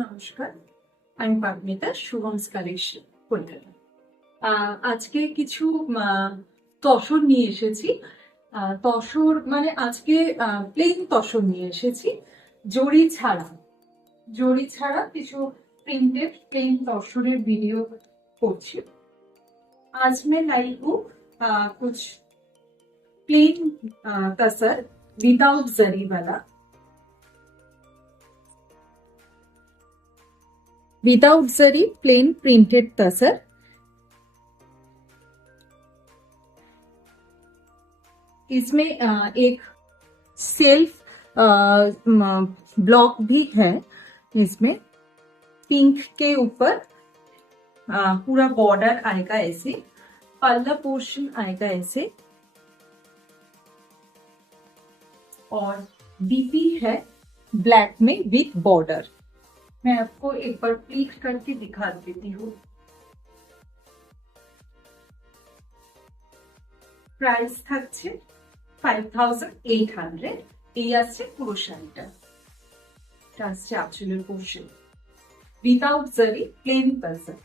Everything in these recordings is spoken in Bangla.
নমস্কার, আমি পারমিতা, শুভমস কালেকশন, কলকাতা। আজকে কিছু তসর নিয়ে এসেছি। তসর মানে আজকে প্লেন তসর নিয়ে এসেছি, জড়ি ছাড়া। জড়ি ছাড়া কিছু প্রিন্টেড প্লেন তসরের ভিডিও করছি। আজ मैं लाई हूँ कुछ प्लेन तसर विदाउट जरी वाला, विदाउट जरी प्लेन प्रिंटेड तसर। इसमें एक सेल्फ ब्लॉक भी है। इसमें पिंक के ऊपर पूरा बॉर्डर आएगा ऐसे, पल्ला पोर्शन आएगा ऐसे, और डीपी है ब्लैक में विथ बॉर्डर। मैं आपको एक बार प्लीट करके दिखा देती हूँ। प्राइस থাকছে 5800। এই আছে পুরো শাড়িটা। এটা আছে আঁচলের পোর্শন, উইদাউট জারি প্লেন তাসর।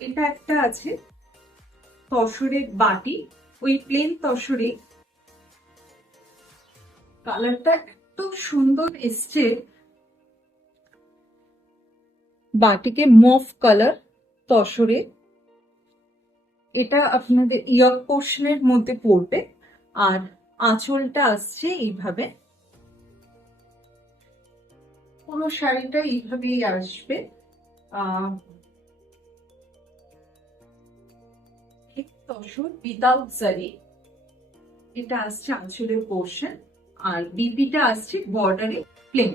এটা একটা আছে তসরের বাটি, ওই প্লেন তসরে কালারটা এত সুন্দর এসছে, বাটিকে মফ কালার তসরে। এটা আপনাদের ইয়ক পোর্শনের মধ্যে পড়বে, আর আঁচলটা আসছে এইভাবে। পুরো শাড়িটা এইভাবেই আসবে। তসর উইদাউট জারি, এটা আসছে আঁচলের পোর্শন, আর বিপিটা আসছে বর্ডারে প্লেন,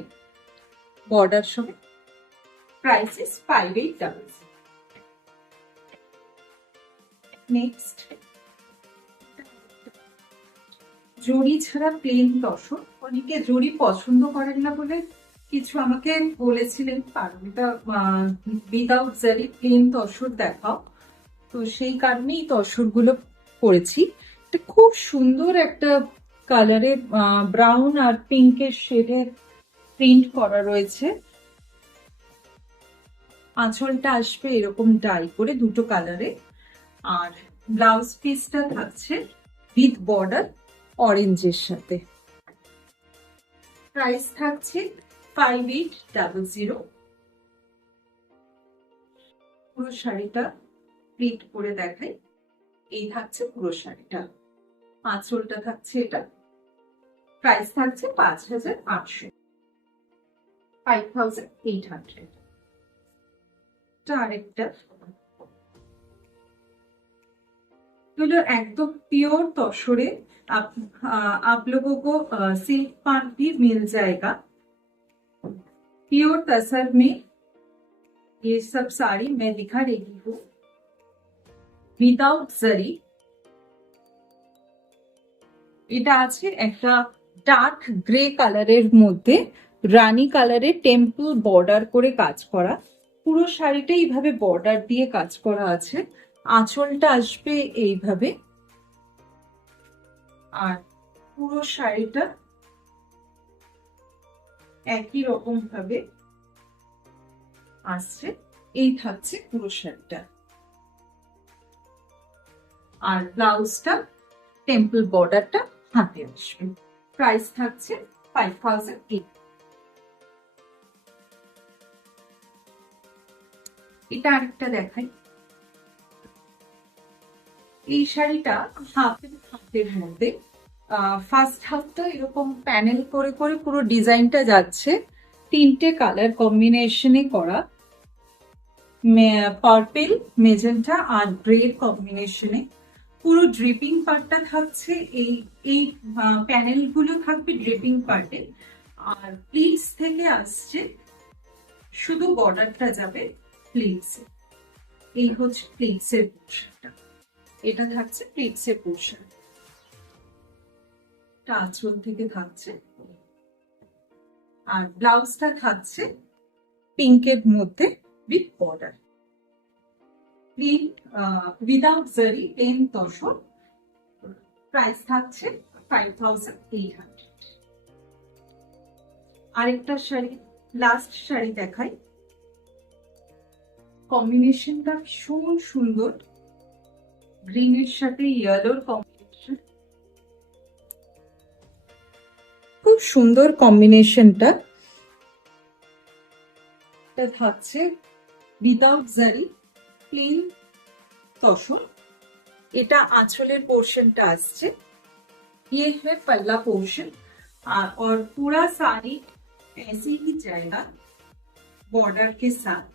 বর্ডার সহ। Price is 5800। নেক্সট, জড়ি ছাড়া প্লেন তসর। অনেকে জড়ি পছন্দ করেন না বলে কিছু আমাকে বলেছিলেন, কারণ এটা উইদাউট জারি প্লেন তসর দেখাও, তো সেই কারণেই তসর গুলো করেছি। এটা খুব সুন্দর একটা কালারের ব্রাউন আর পিঙ্কের শেডের প্রিন্ট করা রয়েছে। আঁচলটা আসবে এরকম ডাই করে দুটো কালারে, আর ব্লাউজ পিসটা থাকছে উইথ বর্ডার অরেঞ্জের সাথে। প্রাইস থাকছে 5800। পুরো শাড়িটা প্রিন্ট করে দেখাই। এই থাকছে পুরো শাড়িটা, আঁচলটা থাকছে এটা। প্রাইস থাকছে 5800, 5800। আরেকটা হলো একদম प्योर तसरे। आप लोगों को सिल्क पार्ट भी मिल जाएगा। प्योर तसर में ये सब साड़ी मैं दिखा रही हूँ विदाउट जरी। এটা আছে একটা ডার্ক গ্রে কালারের মধ্যে রানী কালারের টেম্পল বর্ডার করে কাজ করা। পুরো শাড়িটা এইভাবে বর্ডার দিয়ে কাজ করা আছে। আঁচলটা আসবে এইভাবে, আর পুরো শাড়িটা একই রকম ভাবে আসছে। এই থাকছে পুরো শাড়িটা, আর ব্লাউজটা টেম্পল বর্ডারটা হাতে আসবে। প্রাইস থাকছে 5800। এটা আরেকটা দেখাই। এই শাড়িটা হাতের মধ্যে ফার্স্ট হাফটা এরকম প্যানেল করে করে পুরো ডিজাইনটা যাচ্ছে, তিনটে কালার কম্বিনেশনে করা, পার্পেল, মেজেন্টা আর গ্রে কম্বিনেশনে। পুরো ড্রিপিং পার্টটা থাকছে এই প্যানেল গুলো থাকবে ড্রিপিং পার্টে, আর প্লিটস থেকে আসছে, শুধু বর্ডারটা যাবে প্লিটসে। এই হচ্ছে প্লিটসের পোর্শনটা, এটা থাকছে প্লিটসের পোর্শন। আঁচল থেকে থাকছে, আর ব্লাউজটা থাকছে পিঙ্কের মধ্যে উইথ বর্ডার। প্রিন্ট উইদাউট জারি প্লেন তসর। প্রাইস থাকছে 5800। আরেকটা শাড়ি, লাস্ট শাড়ি দেখাই। কম্বিনেশনটা ভীষণ সুন্দর, গ্রিনের সাথে ইয়েলোর কম্বিনেশন, খুব সুন্দর কম্বিনেশনটা। এটা থাকছে উইদাউট জারি, প্লেন তসর। এটা आंचलेर पोर्शनটা আসছে, ये है पल्ला पोर्शन। और पूरा साड़ी ऐसे ही जाएगा, बॉर्डर के साथ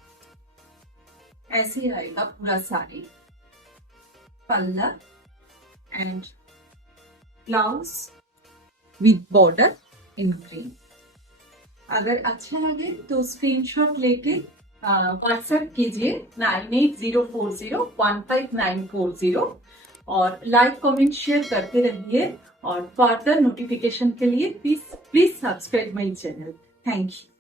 ऐसे आएगा पूरा साड़ी। पल्ला and blouse with border in green. अगर अच्छा लगे तो स्क्रीनशॉट लेके व्हाट्सएप कीजिए 9804015940 और लाइक कमेंट शेयर करते रहिए। और फर्दर नोटिफिकेशन के लिए please subscribe my channel. Thank you.